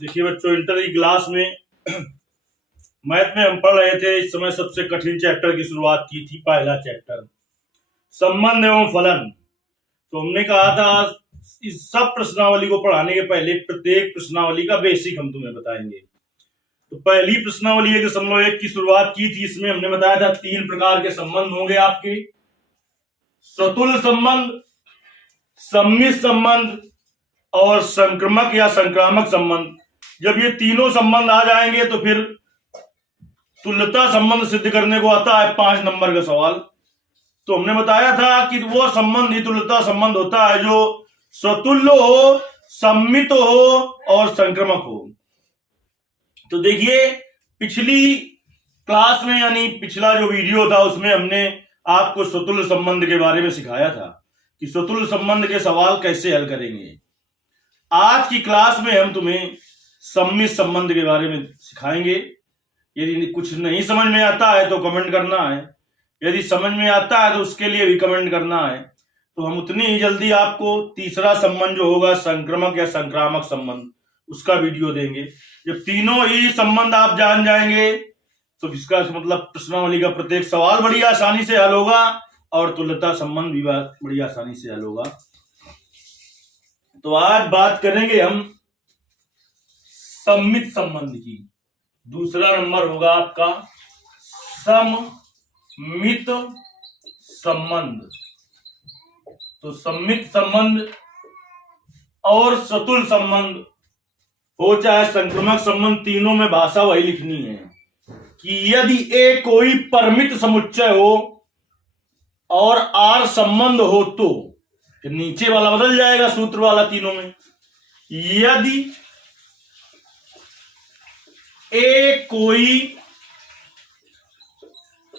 देखिए बच्चों, इंटर की क्लास में मैथ में हम पढ़ रहे थे। इस समय सबसे कठिन चैप्टर की शुरुआत की थी, पहला चैप्टर संबंध एवं फलन। तो हमने कहा था इस सब प्रश्नावली को पढ़ाने के पहले प्रत्येक प्रश्नावली का बेसिक हम तुम्हें बताएंगे। तो पहली प्रश्नावली 1.1 की शुरुआत की थी। इसमें हमने बताया था 3 प्रकार के संबंध होंगे आपके: सतुल्य संबंध, सम्मित संबंध और संक्रमक या संक्रामक संबंध। जब ये तीनों संबंध आ जाएंगे तो फिर तुल्यता संबंध सिद्ध करने को आता है 5 नंबर का सवाल। तो हमने बताया था कि वो संबंध ही तुल्यता संबंध होता है जो स्वतुल्य हो, सम्मित हो और संक्रमक हो। तो देखिए, पिछली क्लास में यानी पिछला जो वीडियो था उसमें हमने आपको स्वतुल्य संबंध के बारे में सिखाया था कि स्वतुल्य संबंध के सवाल कैसे हल करेंगे। आज की क्लास में हम तुम्हें सम्मित संबंध के बारे में सिखाएंगे। यदि कुछ नहीं समझ में आता है तो कमेंट करना है, यदि समझ में आता है तो उसके लिए भी कमेंट करना है। तो हम उतनी ही जल्दी आपको तीसरा संबंध जो होगा संक्रमक या संक्रामक संबंध, उसका वीडियो देंगे। जब तीनों ही संबंध आप जान जाएंगे तो इसका मतलब प्रश्नावली का प्रत्येक सवाल बड़ी आसानी से हल होगा और तुल्यता संबंध भी बड़ी आसानी से हल होगा। तो आज बात करेंगे हम सम्मित संबंध की। दूसरा नंबर होगा आपका सम्मित संबंध। तो सम्मित संबंध और सतुल्य संबंध हो चाहे संक्रमक संबंध, तीनों में भाषा वही लिखनी है कि यदि ए कोई परिमित समुच्चय हो और आर संबंध हो तो फिर नीचे वाला बदल जाएगा, सूत्र वाला तीनों में। यदि ए कोई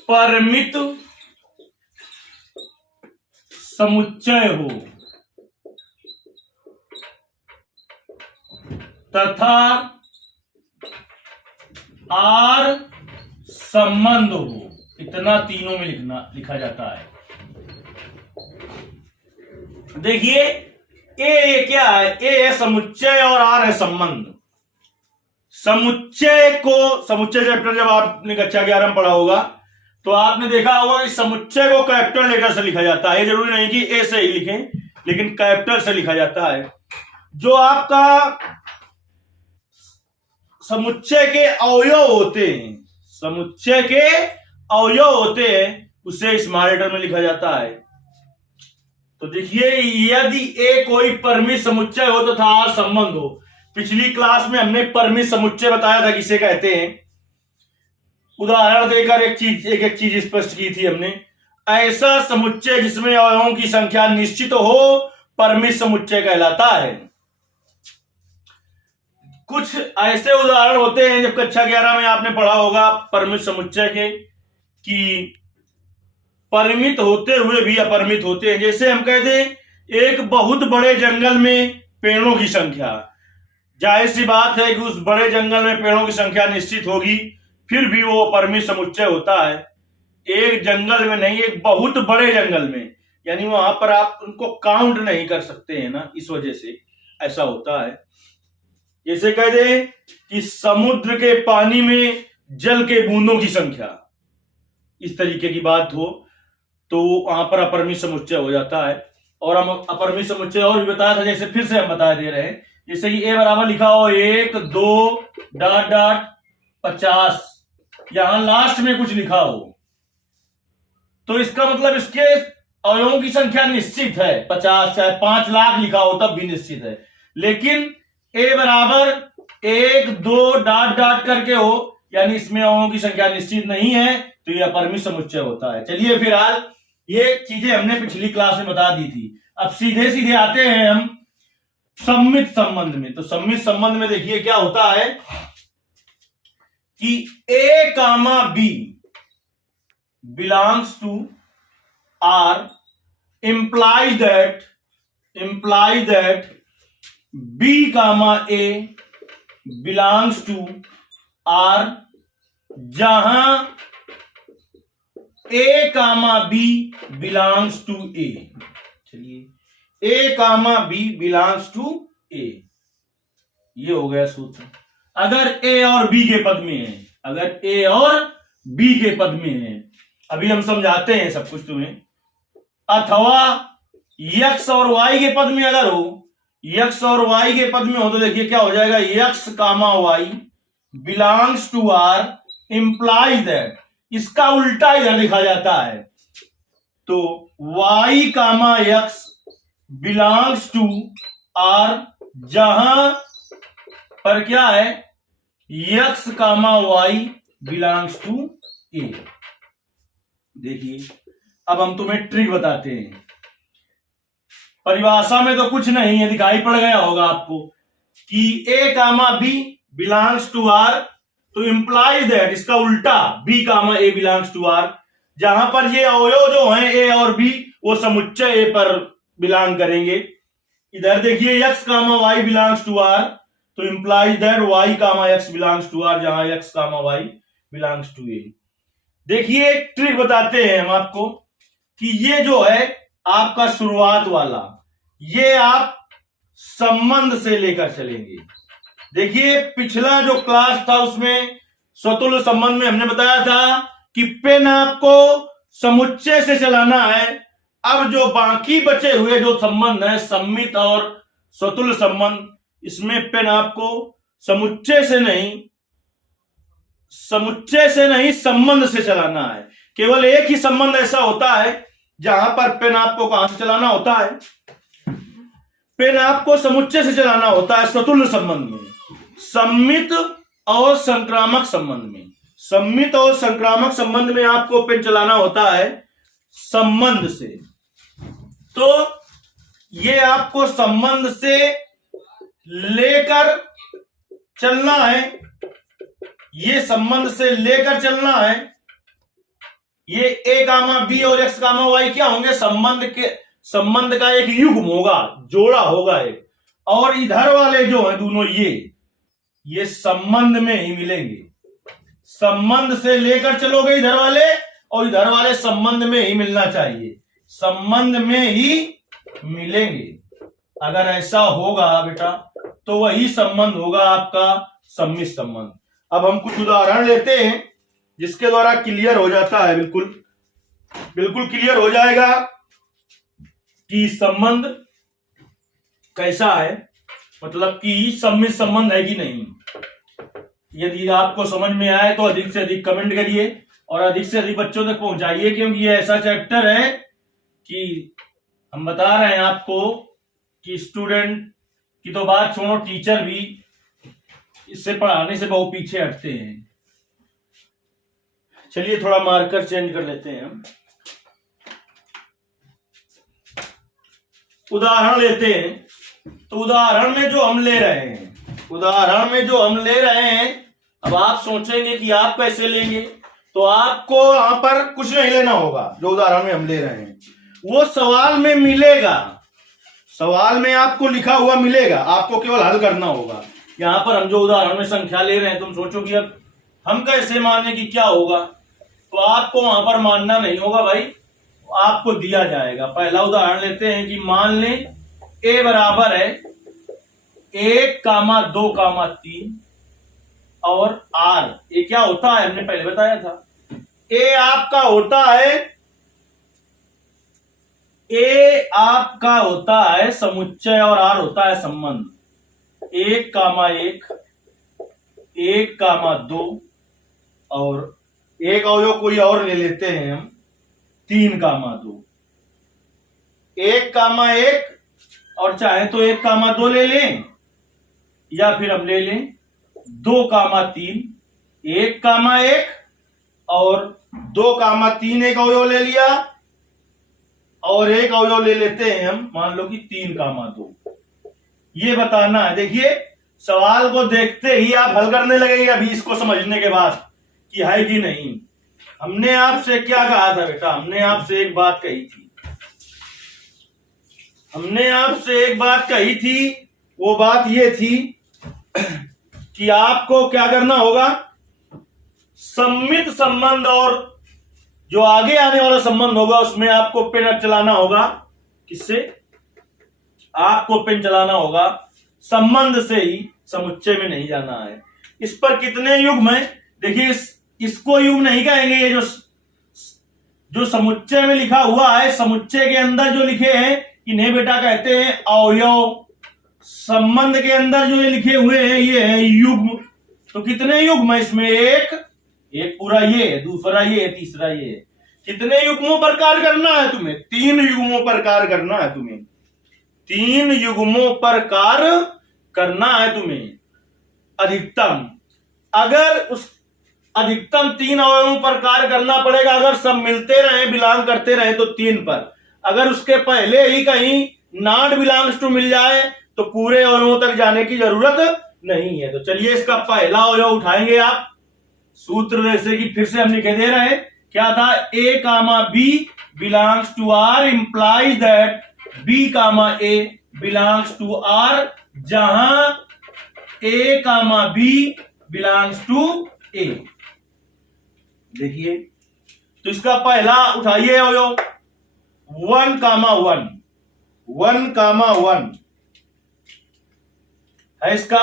परिमित समुच्चय हो तथा आर संबंध हो, इतना तीनों में लिखा जाता है। देखिए, ए क्या है? ए है समुच्चय और आर है संबंध। समुच्चय चैप्टर जब आपने कक्षा 11 में पढ़ा होगा तो आपने देखा होगा कि समुच्चय को कैपिटल लेटर से लिखा जाता है। जरूरी नहीं कि ए से ही लिखें, लेकिन कैपिटल से लिखा जाता है। जो आपका समुच्चय के अवयव होते हैं उसे स्मॉल लेटर में लिखा जाता है। तो देखिए, यदि ए कोई परिमित समुच्चय हो तथा आर संबंध हो। पिछली क्लास में हमने परिमित समुच्चय बताया था किसे कहते हैं। उदाहरण देकर एक चीज स्पष्ट की थी हमने। ऐसा समुच्चय जिसमें अवयवों की संख्या निश्चित हो परिमित समुच्चय कहलाता है। कुछ ऐसे उदाहरण होते हैं जब कक्षा 11 में आपने पढ़ा होगा परिमित समुच्चय के, कि परिमित होते हुए भी अपरिमित होते हैं। जैसे हम कहते हैं एक बहुत बड़े जंगल में पेड़ों की संख्या, जाहिर सी बात है कि उस बड़े जंगल में पेड़ों की संख्या निश्चित होगी, फिर भी वो अपरिमित समुच्चय होता है। एक जंगल में नहीं, एक बहुत बड़े जंगल में, यानी वहां पर आप उनको काउंट नहीं कर सकते हैं ना, इस वजह से ऐसा होता है। जैसे कह दें कि समुद्र के पानी में जल के बूंदों की संख्या, इस तरीके की बात हो तो वहां पर अपरिमित समुच्चय हो जाता है। और हम अपरिमित समुच्चय और भी बताया था, जैसे फिर से हम बता दे रहे हैं। जैसे कि ए बराबर लिखा हो 1 2 50, यहां लास्ट में कुछ लिखा हो तो इसका मतलब इसके अवयवों की संख्या निश्चित है 50, चाहे 5 लाख लिखा हो तब भी निश्चित है। लेकिन ए बराबर 1 2 करके हो, यानी इसमें अवयवों की संख्या निश्चित नहीं है, तो यह अपरिमित समुच्चय होता है। चलिए, फिलहाल ये चीजें हमने पिछली क्लास में बता दी थी। अब सीधे सीधे आते हैं हम सम्मित संबंध में। तो सम्मित संबंध में देखिए क्या होता है कि A comma B belongs to R implies that B comma A belongs to R, जहां A comma B belongs to A. चलिए, A comma B belongs to A. ये हो गया सूत्र। अगर ए और बी के पद में है, अगर ए और बी के पद में है, अभी हम समझाते हैं सब कुछ तुम्हें, अथवा यक्स और वाई के पद में अगर हो, यक्स और वाई के पद में हो तो देखिए क्या हो जाएगा, x comma y belongs to R implies that, इसका उल्टा इधर लिखा जाता है। तो y comma x belongs to R, जहां पर क्या है, x comma y belongs to A. देखिए अब हम तुम्हें ट्रिक बताते हैं। परिभाषा में तो कुछ नहीं है, दिखाई पड़ गया होगा आपको कि A comma B belongs to R, तो इंप्लाइज दैट, इसका उल्टा B comma A belongs to R, जहां पर ये अवयव जो हैं ए और बी वो समुच्चय ए पर बिलोंग करेंगे। इधर देखिए x comma y belongs to R, तो implies that y comma x belongs to R, जहां x comma y belongs to A. देखिए एक ट्रिक बताते हैं हम आपको कि ये जो है आपका शुरुआत वाला, ये आप संबंध से लेकर चलेंगे। देखिए पिछला जो क्लास था उसमें स्वतुल्य संबंध में हमने बताया था कि पेन आपको समुच्चय से चलाना है। अब जो बाकी बचे हुए जो संबंध है, सम्मित और स्वतुल्य संबंध, इसमें पेन आपको समुच्चय से नहीं संबंध से चलाना है। केवल एक ही संबंध ऐसा होता है जहां पर पेन आपको कहां से चलाना होता है, पेन आपको समुच्चय से चलाना होता है स्वतुल्य संबंध में, सम्मित और संक्रामक संबंध में। सम्मित और संक्रामक संबंध में आपको पेन चलाना होता है संबंध से। तो ये आपको संबंध से लेकर चलना है, ये संबंध से लेकर चलना है। ये ए कामा बी और एक्स कामा वाई क्या होंगे, संबंध का एक युग्म होगा, जोड़ा होगा एक, और इधर वाले जो है दोनों ये संबंध में ही मिलेंगे। संबंध से लेकर चलोगे इधर वाले, और इधर वाले संबंध में ही मिलना चाहिए, संबंध में ही मिलेंगे। अगर ऐसा होगा बेटा तो वही संबंध होगा आपका सम्मित संबंध। अब हम कुछ उदाहरण लेते हैं जिसके द्वारा क्लियर हो जाता है, बिल्कुल क्लियर हो जाएगा कि संबंध कैसा है, मतलब कि सम्मित संबंध है कि नहीं। यदि आपको समझ में आए तो अधिक से अधिक कमेंट करिए और अधिक से अधिक बच्चों तक पहुंचाइए, क्योंकि ये ऐसा चैप्टर है कि हम बता रहे हैं आपको कि स्टूडेंट की तो बात छोड़ो, टीचर भी इससे पढ़ाने से बहुत पीछे हटते हैं। चलिए थोड़ा मार्कर चेंज कर लेते हैं हम, उदाहरण लेते हैं। तो उदाहरण में जो हम ले रहे हैं, अब आप सोचेंगे कि आप कैसे लेंगे, तो आपको यहां पर कुछ नहीं लेना होगा। जो उदाहरण में हम ले रहे हैं वो सवाल में मिलेगा, सवाल में आपको लिखा हुआ मिलेगा, आपको केवल हल करना होगा। यहां पर हम जो उदाहरण में संख्या ले रहे हैं, तुम सोचो कि अब हम कैसे माने कि क्या होगा, तो आपको वहां पर मानना नहीं होगा भाई, आपको दिया जाएगा। पहला उदाहरण लेते हैं कि मान लें ए बराबर है 1,2,3 और आर। ये क्या होता है हमने पहले बताया था, ए आपका होता है समुच्चय और आर होता है संबंध। 1,1, 1,2 और एक अवयव कोई और ले लेते हैं हम 3,2। 1,1 और चाहे तो 1,2 ले लें, या फिर हम ले लें 2,3, 1,1 और 2,3 एक अवयव ले लिया, और एक अवयव ले लेते हैं हम मान लो कि 3,2। ये बताना है। देखिए सवाल को देखते ही आप हल करने लगेंगे अभी इसको समझने के बाद कि है कि नहीं। हमने आपसे क्या कहा था बेटा, हमने आपसे एक बात कही थी, वो बात ये थी कि आपको क्या करना होगा, सम्मित संबंध और जो आगे आने वाला संबंध होगा उसमें आपको पेन चलाना होगा। किससे? आपको पेन चलाना होगा संबंध से ही समुच्चय में नहीं जाना है। इस पर कितने युग्म है? देखिए इसको युग्म नहीं कहेंगे, ये जो समुच्चय में लिखा हुआ है, समुच्चय के अंदर जो लिखे हैं इन्हें बेटा कहते हैं अवयव। संबंध के अंदर जो ये लिखे हुए हैं ये है युग्म। तो कितने युग्म है इसमें? एक पूरा ये है, दूसरा ये है, तीसरा ये है। कितने युग्मों पर कार्य करना है तुम्हें? 3 युग्मों पर कार्य करना है तुम्हें। 3 युग्मों पर कार्य करना है तुम्हें। अधिकतम, अगर उस अधिकतम 3 अवयवों पर कार्य करना पड़ेगा। अगर सब मिलते रहे, बिलोंग करते रहे तो 3 पर। अगर उसके पहले ही कहीं नॉट बिलोंग्स टू मिल जाए तो पूरे अवयवों तक जाने की जरूरत नहीं है। तो चलिए इसका पहला अवयव उठाएंगे आप। सूत्र जैसे कि फिर से हम लिखे दे रहे हैं, क्या था? A comma B belongs to R implies that B comma A belongs to R, जहां A comma B belongs to A। देखिए तो इसका पहला उठाइए अवयव 1 कामा 1, 1 कामा 1 है इसका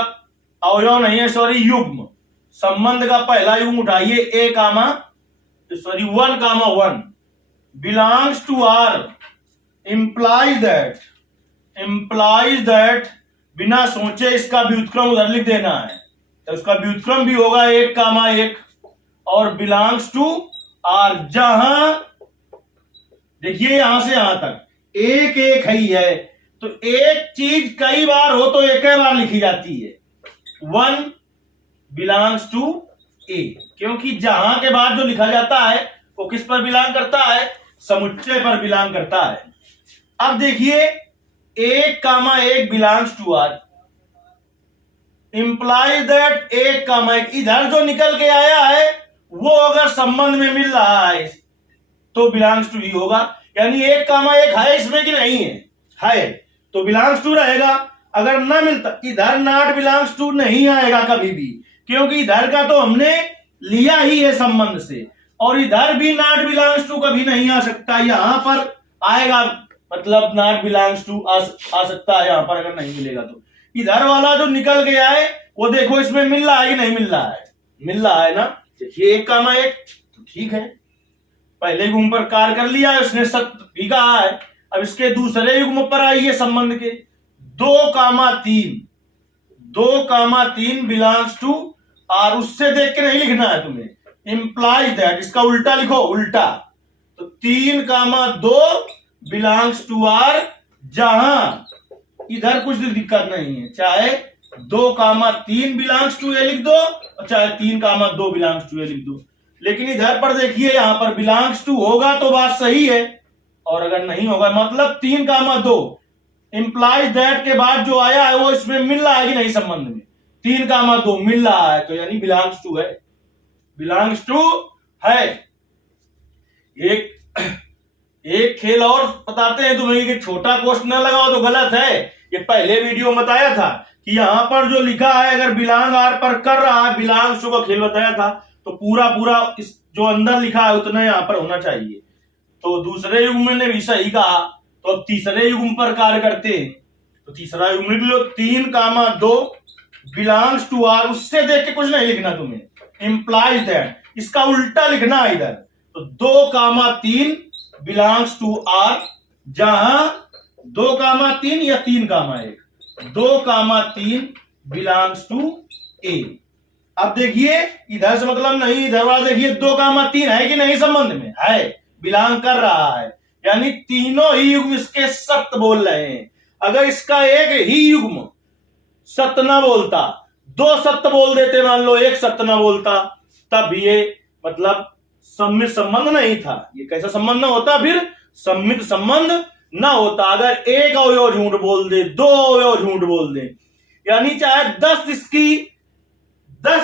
अवयव नहीं है, सॉरी युग्म। संबंध का पहला युग्म उठाइए A comma 1 comma 1 belongs to R implies that, बिना सोचे इसका व्युत्क्रम उधर लिख देना है। तो इसका व्युत्क्रम भी होगा 1 कामा 1 और बिलोंग्स टू R, जहां देखिए यहां से यहां तक एक एक ही है। तो एक चीज कई बार हो तो एक ही बार लिखी जाती है। 1 बिलोंग्स टू A, क्योंकि जहां के बाद जो लिखा जाता है वो किस पर बिलोंग करता है? समुच्चय पर बिलोंग करता है। अब देखिए 1 comma 1 belongs to R implies that 1 comma 1 इधर जो निकल के आया है वो अगर संबंध में मिल रहा है तो बिलोंग्स टू ही होगा। यानी 1 कामा 1 है इसमें कि नहीं है? है, तो बिलोंग्स टू रहेगा। अगर ना मिलता, इधर नॉट बिलोंग्स टू नहीं आएगा कभी भी, क्योंकि इधर का तो हमने लिया ही है संबंध से, और इधर भी नॉट बिलोंग्स टू कभी नहीं आ सकता। यहां पर आएगा, मतलब नॉट बिलोंग्स टू आ सकता है यहां पर, अगर नहीं मिलेगा तो। इधर वाला जो निकल गया है वो देखो इसमें मिल रहा है कि नहीं मिल रहा है? मिल रहा है ना। देखिए 1 कामा 1 तो ठीक है, पहले युग्म पर कार्य कर लिया है उसने, सत्य भी कहा है। अब इसके दूसरे युग्म पर आइए संबंध के 2 comma 3, 2 comma 3 belongs to R। उससे देख के नहीं लिखना है तुम्हें, इंप्लाइज दैट, इसका उल्टा लिखो, उल्टा। तो 3 कामा 2 बिलोंग्स टू R, जहां इधर कुछ दिक्कत नहीं है, चाहे 2 कामा 3 बिलोंग्स टू A लिख दो और चाहे 3 कामा 2 बिलोंग्स टू A लिख दो। लेकिन इधर पर देखिए यहां पर बिलोंग्स टू होगा तो बात सही है, और अगर नहीं होगा मतलब 3 कामा 2 इंप्लाइज दैट के बाद जो आया है वो इसमें मिल रहा है कि नहीं संबंध में? 3 कामा 2 मिल रहा है, तो यानी बिलोंग्स टू है, बिलोंग्स टू है। एक खेल और बताते हैं तुम्हें कि छोटा क्वेश्चन न लगाओ तो गलत है। ये पहले वीडियो में बताया था कि यहां पर जो लिखा है अगर बिलोंग R पर कर रहा है, बिलोंग्स टू का खेल बताया था, तो पूरा इस जो अंदर लिखा है उतना यहां पर होना चाहिए। तो दूसरे युग्म ने भी सही कहा, तो अब तीसरे युग्म पर कार्य करते हैं। तो तीसरा युग्म लिख लो 3 कामा 2 बिलोंग्स टू R। उससे देख के कुछ नहीं लिखना तुम्हें, इंप्लाइज दैट, इसका उल्टा लिखना है इधर। तो 2 कामा 3 बिलोंग्स टू R, जहां 2 कामा 3 या 3 कामा 1, 2 कामा 3 बिलोंग्स टू A। अब देखिए इधर से मतलब नहीं, इधर वाला देखिए 2 कामा 3 है कि नहीं संबंध में? है, बिलोंग कर रहा है, यानी तीनों ही युग्म इसके सत्य बोल रहे हैं। अगर इसका एक ही युग्म सत्य ना बोलता, 2 सत्य बोल देते, मान लो 1 सत्य ना बोलता, तब ये मतलब सम्मित संबंध नहीं था। ये कैसा संबंध ना होता? फिर सम्मित संबंध ना होता। अगर 1 अवयव झूठ बोल दे, 2 अवयव झूठ बोल दे, यानी चाहे 10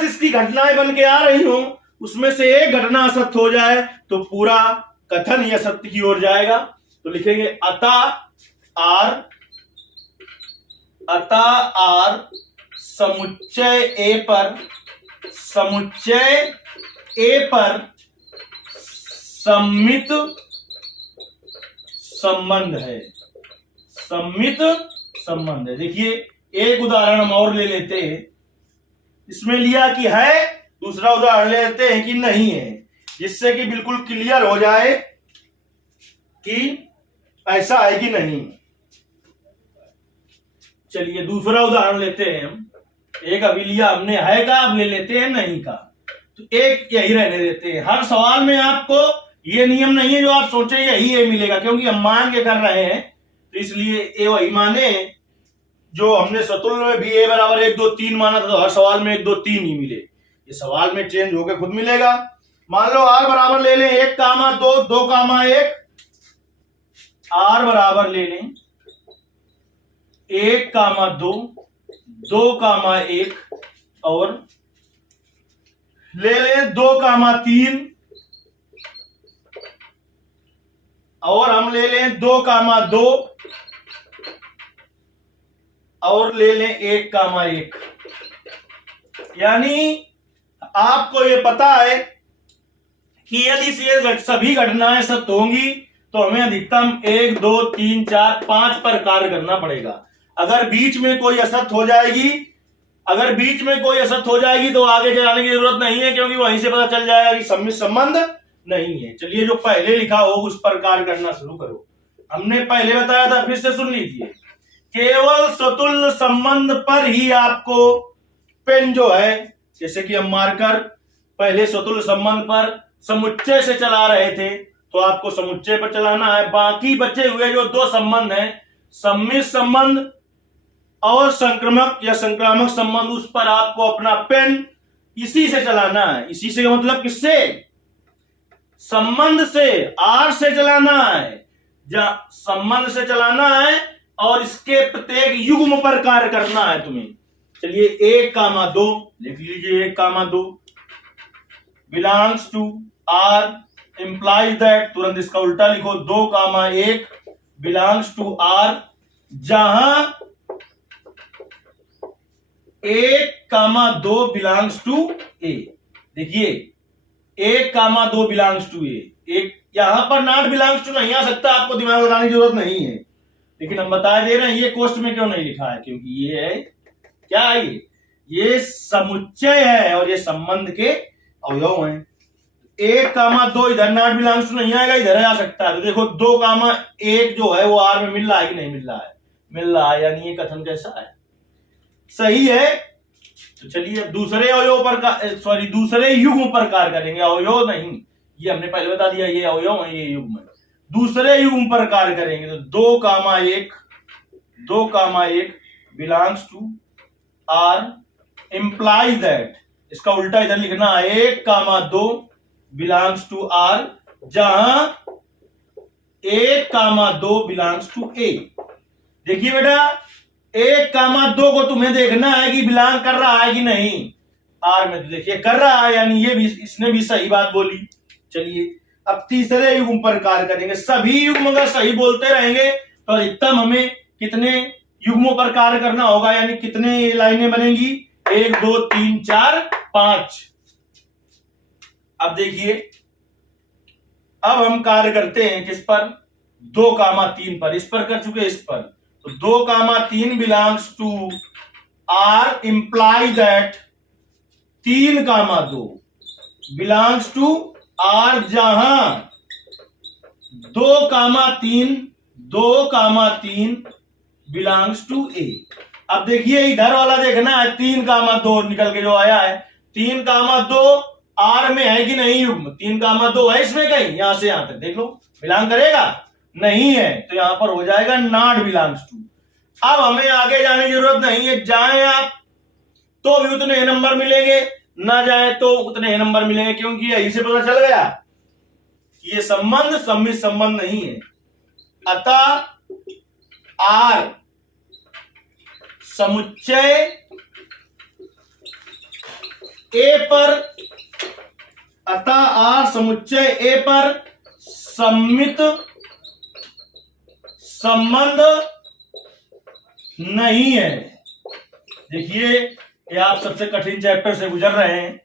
इसकी घटनाएं बन के आ रही हो, उसमें से एक घटना असत्य हो जाए तो पूरा कथन यह सत्य की ओर जाएगा। तो लिखेंगे अतः R समुच्चय A पर सम्मित संबंध है, सम्मित संबंध है। देखिए एक उदाहरण हम और ले लेते हैं। इसमें लिया कि है, दूसरा उदाहरण ले लेते हैं कि नहीं है, जिससे कि बिल्कुल क्लियर हो जाए कि ऐसा है कि नहीं। चलिए दूसरा उदाहरण लेते हैं हम। एक अभी लिया हमने है का, अब ले लेते हैं नहीं का। तो एक यही रहने देते हैं। हर सवाल में आपको ये नियम नहीं है जो आप सोचे यही ए मिलेगा, क्योंकि हम मान के कर रहे हैं, तो इसलिए ए वही माने जो हमने सतुल्य में भी ए बराबर 1 2 3 माना था, तो हर सवाल में 1 2 3 ही मिले। ये सवाल में चेंज होकर खुद मिलेगा। मान लो आर बराबर ले लें 1 कामा 2 2 कामा 1, आर बराबर ले लें 1 कामा 2 2 कामा 1, और ले लें 2 कामा 3, और हम ले लें 2 कामा 2, और ले लें 1 कामा 1। यानी आपको ये पता है कि यदि ये सभी घटनाएं सत्य होंगी तो हमें अधिकतम 1 2 3 4 5 पर कार्य करना पड़ेगा। अगर बीच में कोई असत्य हो जाएगी, तो आगे जाने की जरूरत नहीं है, क्योंकि वहीं से पता चल जाएगा कि सम्मिश्र संबंध नहीं है। चलिए जो पहले लिखा हो उस पर कार्य करना शुरू करो। हमने पहले बताया था, फिर से सुन लीजिए। केवल सतुल्य संबंध पर ही आपको पेन जो है, जैसे कि हम मार्कर पहले सतुल्य संबंध पर समुच्चय से चला रहे थे, तो आपको समुच्चय पर चलाना है। बाकी बचे हुए जो 2 संबंध हैं, सम्मिश्र संबंध और संक्रमक या संक्रामक संबंध, उस पर आपको अपना पेन इसी से चलाना है। इसी से मतलब किससे? संबंध से, आर से चलाना है। संबंध से चलाना है और इसके प्रत्येक युग्म पर कार्य करना है तुम्हें। चलिए 1 कामा 2 लिख लीजिए। 1 comma 2 belongs to R implies that, तुरंत इसका उल्टा लिखो, 2 कामा 1 बिलोंग्स टू आर, जहां 1 कामा 2 बिलोंग्स टू ए। देखिए 1 कामा 2 बिलोंग्स टू ए। एक यहां पर नॉट बिलोंग्स टू नहीं आ सकता, आपको दिमाग लगाने की जरूरत नहीं है, लेकिन हम बता दे रहे हैं ये कोष्ठ में क्यों नहीं लिखा है, क्योंकि ये है क्या है, ये समुच्चय है और ये संबंध के अवयव हैं। 1 कामा 2 इधर नॉट बिलोंग्स टू नहीं आएगा, इधर आ सकता है। तो देखो 2 कामा 1 जो है वो आर में मिल रहा है कि नहीं मिल रहा है? मिल रहा है, यानी ये कथन कैसा है? सही है। तो चलिए अब दूसरे अवयव पर दूसरे युग्म पर कार्य करेंगे, अवयव नहीं, ये हमने पहले बता दिया, ये अवयव है, ये युग्म है। दूसरे युग्म पर कार्य करेंगे तो 2 comma 1 belongs to R implies that, इसका उल्टा इधर लिखना है, 1 कामा 2 बिलोंग्स टू आर, जहां 1 कामा 2 बिलोंग्स टू ए। देखिए बेटा 1 कामा 2 को तुम्हें देखना है कि बिलोंग कर रहा है कि नहीं आर में, तो देखिए कर रहा है, यानी ये भी, इसने भी सही बात बोली। चलिए अब तीसरे युग्म पर कार्य करेंगे। सभी युग्म अगर सही बोलते रहेंगे तो अधिकतम हमें कितने युग्मों पर कार्य करना होगा, यानी कितने लाइनें बनेंगी? 1 2 3 4 5। अब देखिए अब हम कार्य करते हैं किस पर? 2 कामा 3 पर। इस पर कर चुके, इस पर। तो 2 comma 3 belongs to R imply that 3 comma 2 belongs to R, जहां 2 कामा 3 बिलोंग्स टू ए। अब देखिए इधर वाला देखना है, 3 कामा 2 निकल के जो आया है, 3 कामा 2 आर में है कि नहीं युग्म? 3 कामा 2 है इसमें कहीं? यहां से यहां तक देख लो, बिलोंग करेगा? नहीं है, तो यहां पर हो जाएगा नॉट बिलोंग्स टू। अब हमें आगे जाने की जरूरत नहीं है, जाएं आप तो भी उतने नंबर मिलेंगे, ना जाए तो उतने नंबर मिलेंगे, क्योंकि यही से पता चल गया ये संबंध सम्मिश्र संबंध नहीं है। अतः आर समुच्चय ए पर सम्मित संबंध नहीं है। देखिए ये आप सबसे कठिन चैप्टर से गुजर रहे हैं।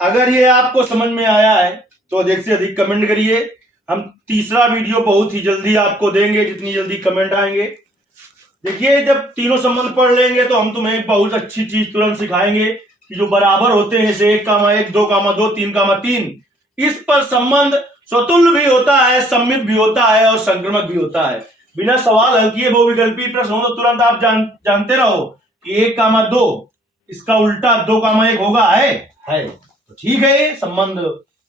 अगर ये आपको समझ में आया है तो अधिक से अधिक कमेंट करिए। हम तीसरा वीडियो बहुत ही जल्दी आपको देंगे, जितनी जल्दी कमेंट आएंगे। देखिए जब तीनों संबंध पढ़ लेंगे तो हम तुम्हें एक बहुत अच्छी चीज तुरंत सिखाएंगे कि जो बराबर होते हैं जैसे 1, 2, 2, 3, 3, इस पर संबंध स्वतुल्य भी होता है, सम्मित भी होता है और संक्रमक भी होता है। बिना सवाल हल किए बहुविकल्पी प्रश्न हो तो तुरंत आप जानते रहो कि 1, 2 इसका उल्टा 2, 1 होगा। है तो ठीक है, ये संबंध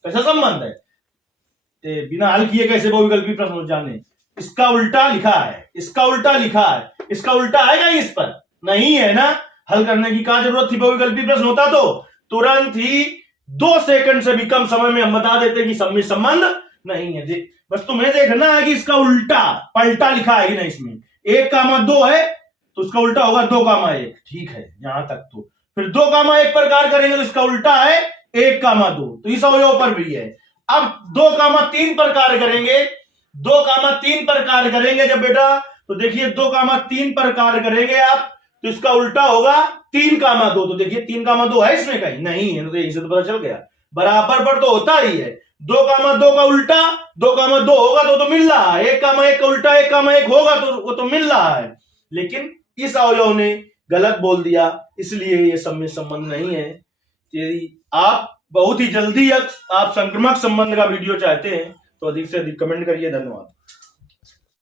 कैसा संबंध है, बिना हल किए कैसे बहुविकल्पी प्रश्न जाने। इसका उल्टा लिखा है, इसका उल्टा लिखा है, इसका उल्टा आएगा इस पर नहीं है ना। हल करने की क्या जरूरत थी, बहुविकल्पी प्रश्न होता तो तुरंत ही 2 सेकंड से भी कम समय में हम बता देते कि सम्मित संबंध नहीं है। बस तुम्हें देखना है कि इसका उल्टा पलटा लिखा है कि नहीं। इसमें 1, 2 है तो उसका उल्टा होगा 2, 1, ठीक है यहां तक। तो फिर 2, 1 प्रकार करेंगे तो इसका उल्टा है 1, 2, तो इस अवयव पर भी है। अब 2, 3 प्रकार करेंगे, 2, 3 प्रकार करेंगे जब बेटा, तो देखिए 2, 3 प्रकार करेंगे आप तो इसका उल्टा होगा 3, 2, तो देखिए 3, 2 है इसमें कहीं नहीं है, तो यहीं से तो पता चल गया बराबर पर तो होता ही है। 2, 2 का उल्टा 2, 2 होगा तो मिल रहा है, 1, 1 का उल्टा 1, 1 होगा तो वो तो मिल रहा है। लेकिन इस अवयव ने गलत बोल दिया, इसलिए ये सम्मित संबंध नहीं है। यदि आप बहुत ही जल्दी आप संक्रमक संबंध का वीडियो चाहते हैं तो अधिक से अधिक कमेंट करिए। धन्यवाद।